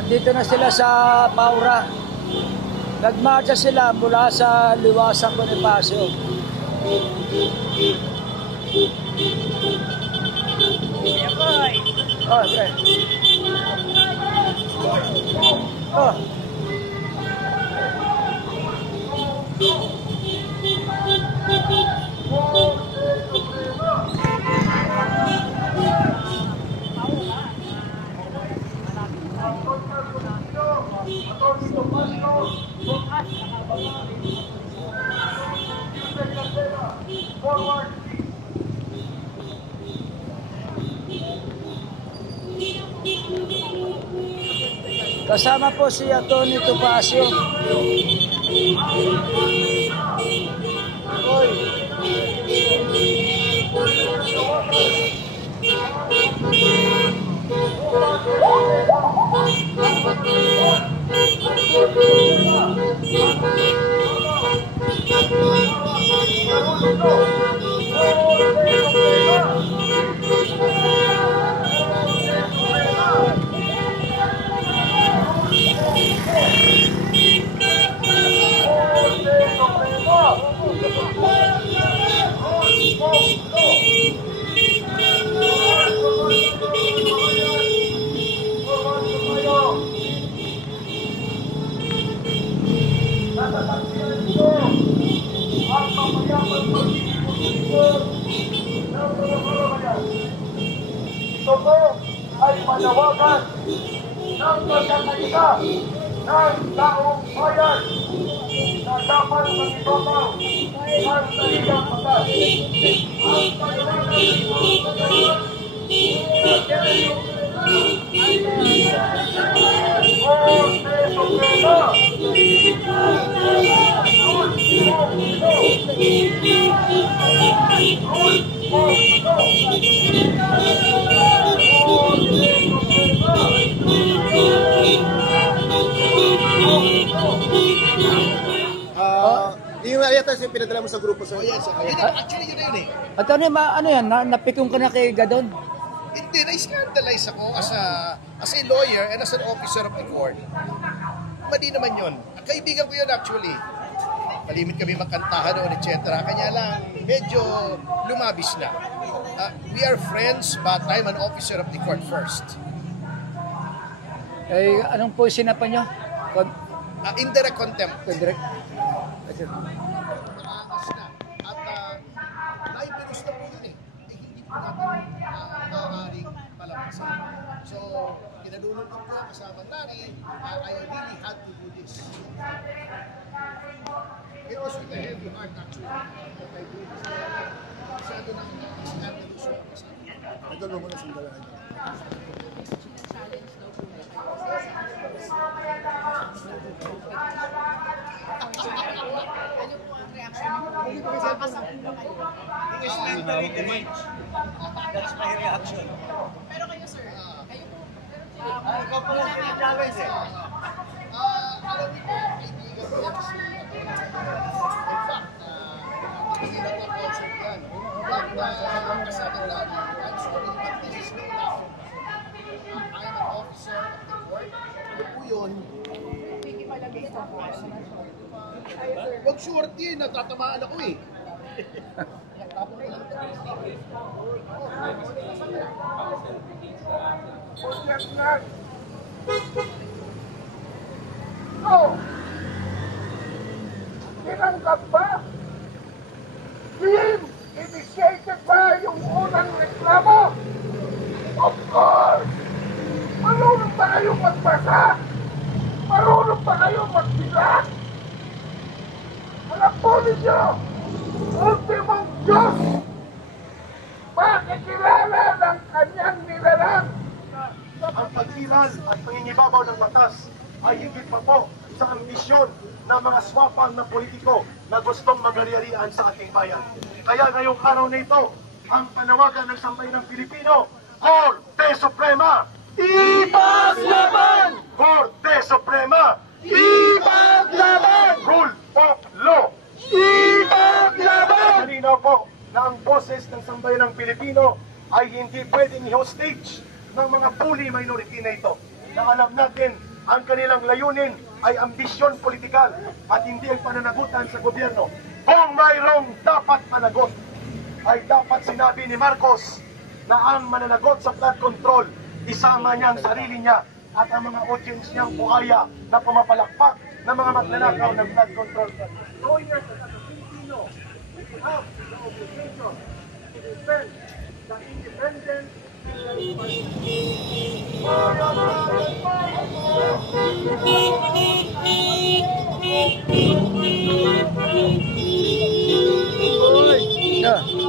Andito na sila sa Paura. Nagmarcha sila mula sa Liwasang Bonifacio. Oh, okay. Oh. Kasama po si Atty. Topacio. Ito po ay manawagan ng pagkakalita ng taong bayan na dapat mag-ibabaw ang saligang batas. Ang paliwanag ng pagkakalita Yung yata yung pinadala mo sa grupo, sir. Oh, yes. Actually, yun eh. At ano yan, napikong ka na kay Gadon? Hindi, na-scandalize ako as a lawyer and as an officer of the court. Mali naman yun. Kaibigan ko yun actually. Malimit kami magkantahan doon, etc. Kanya lang, medyo lumabis na. We are friends, but I'm an officer of the court first. Eh, anong po sinapan nyo? Indirect contempt. Indirect? Nakaangas na. At naipirus na po yun eh. Hindi po natin maaaring palampasan. So, kinalunod ko po kasama Nari, I really had to do this. It was with a heavy heart actually. That I do this. Masyado nang scandalous yung kasama. Ito mo na sandala. Challenge daw po na ano po ang reaction niyo? Papasakin ba kayo? It's mentally deranged. That's my reaction. Pero kayo sir, kayo po, Ikaw pala si Chavez eh. Alam niyo po, kaibigan ko yan si in fact, hindi lang ang concept yan. But kasama Nari, I'm sorry, but this is no laugh. I am an officer of the court. Ano po yun? Wag shorty eh, natatamaan ako eh. Oh! Tinanggap ba? Team, initiated ba yung unang reklamo? Of course! Marunong ba kayong magbasa? Marunong ba kayong magbilang? Alam po ninyo, ultimong Diyos, makikilala ng kanyang nilalang. Ang pagsiral at pangingibabaw ng batas ay higit pa po sa ambisyon ng mga swapang na politiko na gustong magariarian sa ating bayan. Kaya ngayong araw na ito, ang panawagan ng sambayanang Pilipino, Korte Suprema, ipaglaban! Korte Suprema, ipaglaban! Rule of law, ipaglaban! Malinaw po na ang boses ng sambayanang Pilipino ay hindi pwedeng i-hostage ng mga bully minority na ito. Na alam natin, ang kanilang layunin ay ambisyon politikal at hindi ay pananagutan sa gobyerno. Kung mayroong dapat managot, ay dapat sinabi ni Marcos na ang mananagot sa flood control, isama niya ang sarili niya at ang mga audience niyang buhaya na pumapalakpak ng mga magnanakaw ng flood control. So yes, as a Filipino, we have the obligation to defend the independence and the Yeah.